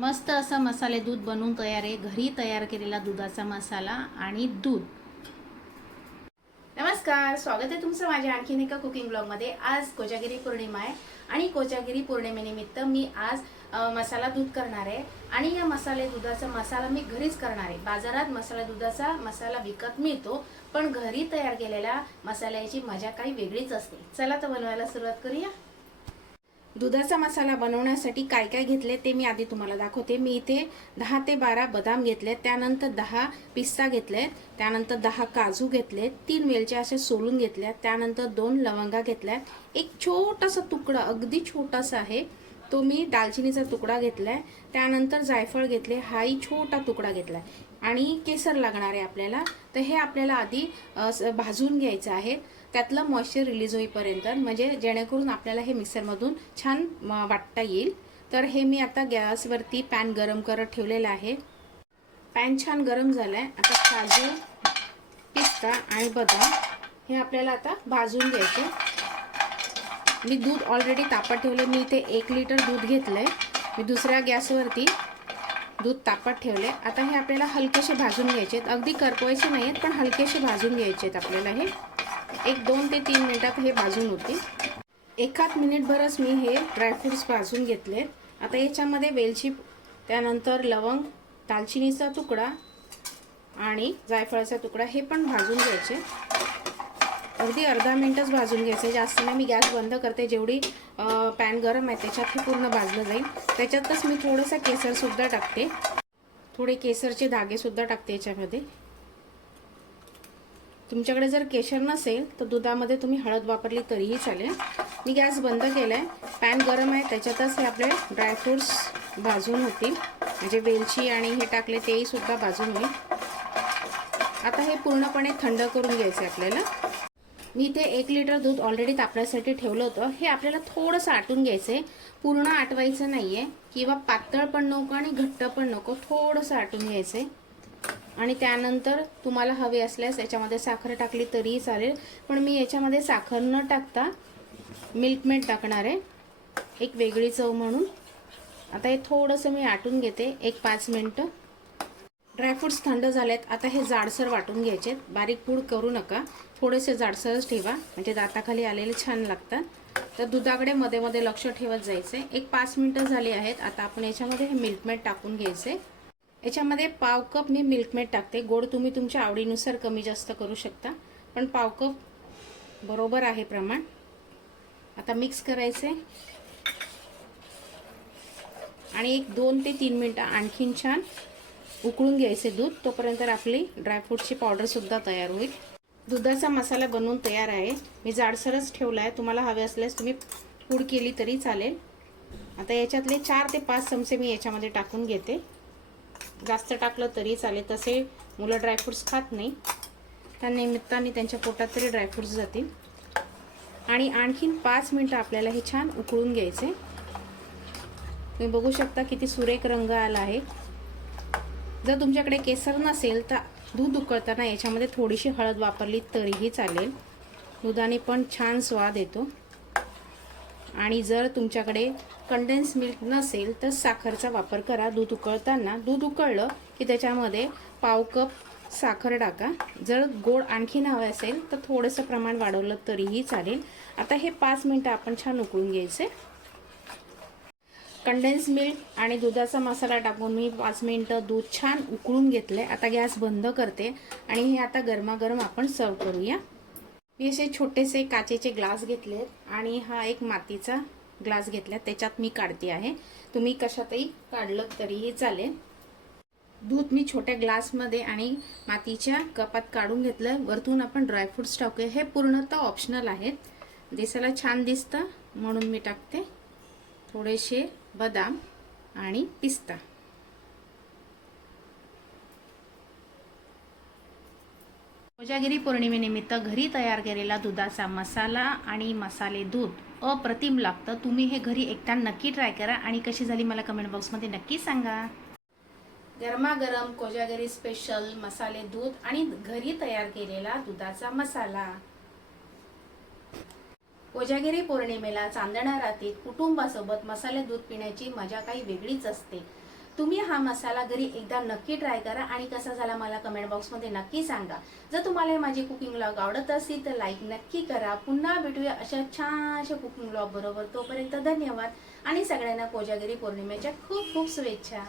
मस्त असा मसाले दूध बनवून तयार आहे. घरी तयार केलेला दुधाचा मसाला आणि दूध. नमस्कार स्वागत आहे तुमचं माझ्या आणखीन एका कुकिंग ब्लॉगमध्ये आज कोजागिरी पौर्णिमा आहे आणि कोजागिरी पौर्णिमेनिमित्त मी आज मसाला दूध करणार आहे. आणि या मसाले दुधाचा मसाला मी घरीच करणार आहे. बाजारात मसाला दुधाचा मसाला विकत मिळतो पण घरी तयार केलेल्या मसाल्याची मजा काही वेगळीच असते. चला तर बनवायला सुरुवात करूया. दुधाचा मसाला बनवण्यासाठी काय काय घेतले ते मी आधी तुम्हाला दाखवते. मी इथे दहा ते बारा बदाम घेतले त्यानंतर दहा पिस्ता घेतले त्यानंतर दहा काजू घेतले तीन वेलच्या असे सोलून घेतल्या त्यानंतर दोन लवंगा घेतल्या एक छोटासा तुकडा अगदी छोटासा आहे. तो मी दालचिनीचा तुकडा घेतला आहे त्यानंतर जायफळ घेतले. हाही छोटा तुकडा घेतलाय. आणि केसर लागणार आहे आपल्याला. तर हे आपल्याला आधी भाजून घ्यायचं आहे. त्यातलं मॉइश्चर रिलीज होईपर्यंत म्हणजे जेणेकरून आपल्याला हे मिक्सरमधून छान वाटता येईल. तर हे मी आता गॅसवरती पॅन गरम करत ठेवलेलं आहे. पॅन छान गरम झालं आहे आता काजू पिस्ता आणि बदाम हे आपल्याला आता भाजून घ्यायचे. मी दूध ऑलरेडी तापत ठेवले मी इथे एक लिटर दूध घेतलं आहे मी दुसऱ्या गॅसवरती दूध तापत ठेवले आता हे आपल्याला हलकेसे भाजून घ्यायचे आहेत. अगदी करपवायचे नाही आहेत पण हलकेसे भाजून घ्यायचे आहेत आपल्याला हे. एक दोन ते तीन मिनिटात हे भाजून होतील. एकाच मिनिटभरच मी हे ड्रायफ्रुट्स भाजून घेतले आता याच्यामध्ये वेलची त्यानंतर लवंग दालचिनीचा तुकडा आणि जायफळाचा तुकडा हे पण भाजून घ्यायचे. अगदी अर्धा मिनटच भाजून घ्यायचं. जास्त नाही मी गॅस बंद करते. जेवढी पॅन गरम आहे त्याच्यात हे पूर्ण भाजलं जाईल. त्याच्यातच मी थोडंसं केसरसुद्धा टाकते. थोडे केसरचे धागेसुद्धा टाकते याच्यामध्ये. तुमच्याकडे जर केशर नसेल तर दुधामध्ये तुम्ही हळद वापरली तरीही चालेल. मी गॅस बंद केला आहे पॅन गरम आहे त्याच्यातच हे आपले ड्रायफ्रूट्स भाजून होतील. म्हणजे वेलची आणि हे टाकले तेही सुद्धा भाजून होईल. आता हे पूर्णपणे थंड करून घ्यायचं आहे आपल्याला. मी इथे एक लिटर दूध ऑलरेडी तापण्यासाठी ठेवलं होतं. हे आपल्याला थोडंसं आटून घ्यायचं आहे पूर्ण आटवायचं नाही आहे किंवा पातळ पण नको आणि घट्ट पण नको थोडंसं आटून घ्यायचं आहे आणि त्यानंतर तुम्हाला हवे असल्यास याच्यामध्ये साखर टाकली तरीही चालेल. पण मी याच्यामध्ये साखर न टाकता मिल्कमेट टाकणार आहे. एक वेगळी चव म्हणून. आता हे थोडंसं मी आटून घेते. एक पाच मिनटं. ड्रायफ्रुट्स थंड झालेत. आता हे जाडसर वाटून घ्यायचे. बारीक पूड करू नका. थोडेसे जाडसरच ठेवा. म्हणजे दाताखाली आलेले छान लागतात. तर दुधाकडे मध्ये मध्ये लक्ष ठेवत जायचे. एक पाच मिनटं झाली आहेत. आता आपण याच्यामध्ये हे मिल्कमेड टाकून घ्यायचे. याच्यामध्ये पाव कप मी मिल्कमेट टाकते. गोड तुम्ही तुमच्या आवडीनुसार कमी जास्त करू शकता. पण पाव कप बरोबर आहे प्रमाण. आता मिक्स करायचे. आणि एक दोन ते तीन मिनटं आणखीन छान उकळून घ्यायचे दूध. तोपर्यंत आपली ड्रायफ्रूटची पावडरसुद्धा तयार होईल. दुधाचा मसाला बनवून तयार आहे. मी जाडसरच ठेवला आहे. तुम्हाला हवे असल्यास तुम्ही पूड केली तरी चालेल. आता याच्यातले चार ते पाच चमचे मी याच्यामध्ये टाकून घेते. जास्त टाकलं तरी चालेल. तसे मुलं ड्रायफ्रूट्स खात नाही. त्या निमित्ताने त्यांच्या पोटात तरी ड्रायफ्रूट्स जातील. आणि आणखीन पाच मिनटं आपल्याला हे छान उकळून घ्यायचे. तुम्ही बघू शकता किती सुरेख रंग आला आहे. जर तुमच्याकडे केसर नसेल तर दूध उकळताना याच्यामध्ये थोडीशी हळद वापरली तरीही चालेल. दुधाने पण छान स्वाद येतो. आणि जर तुमच्याकडे कंडेन्स मिल्क नसेल तर साखरचा वापर करा. दूध उकळताना दूध उकळलं की त्याच्यामध्ये पाव कप साखर टाका. जर गोड आणखीन हवं असेल तर थोडंसं प्रमाण वाढवलं तरीही चालेल. आता हे पाच मिनटं आपण छान उकळून घ्यायचे. कंडेन्स मिल्क आणि दुधाचा मसाला टाकून मी पाच मिनटं दूध छान उकळून घेतलं आहे आता गॅस बंद करते आणि हे आता गरमागरम आपण सर्व करूया. मी असे छोटेसे काचेचे ग्लास घेतले आणि हा एक मातीचा ग्लास घेतला त्याच्यात मी काढते आहे. तुम्ही कशातही काढलं तरीही चालेल. दूध मी छोट्या ग्लासमध्ये आणि मातीच्या कपात काढून घेतलं. वरतून आपण ड्रायफ्रुट्स टाकूया. हे पूर्णतः ऑप्शनल आहेत. दिसायला छान दिसतं म्हणून मी टाकते. थोडेसे बदाम आणि पिस्ता. कोजागिरी पौर्णिमेनिमित्त घरी तयार केलेला दुधाचा मसाला आणि मसाले दूध अप्रतिम लागतं. तुम्ही हे घरी एकदा नक्की ट्राय करा आणि कशी झाली मला कमेंट बॉक्समध्ये नक्की सांगा. गरमागरम कोजागिरी स्पेशल मसाले दूध आणि घरी तयार केलेला दुधाचा मसाला. कोजागिरी पौर्णिमेला चांदण्या रातीत कुटुंबासोबत मसाले दूध पिण्याची मजा काही वेगळीच असते. तुम्ही हा मसाला घरी एकदा नक्की ट्राय करा आणि कसा झाला मला कमेंट बॉक्समध्ये नक्की सांगा. जर तुम्हाला हे माझे कुकिंग ब्लॉग आवडत असतील तर लाईक नक्की करा. पुन्हा भेटूया अशा छानशा कुकिंग ब्लॉग बरोबर. तोपर्यंत धन्यवाद आणि सगळ्यांना कोजागिरी पौर्णिमेच्या खूप खूप शुभेच्छा.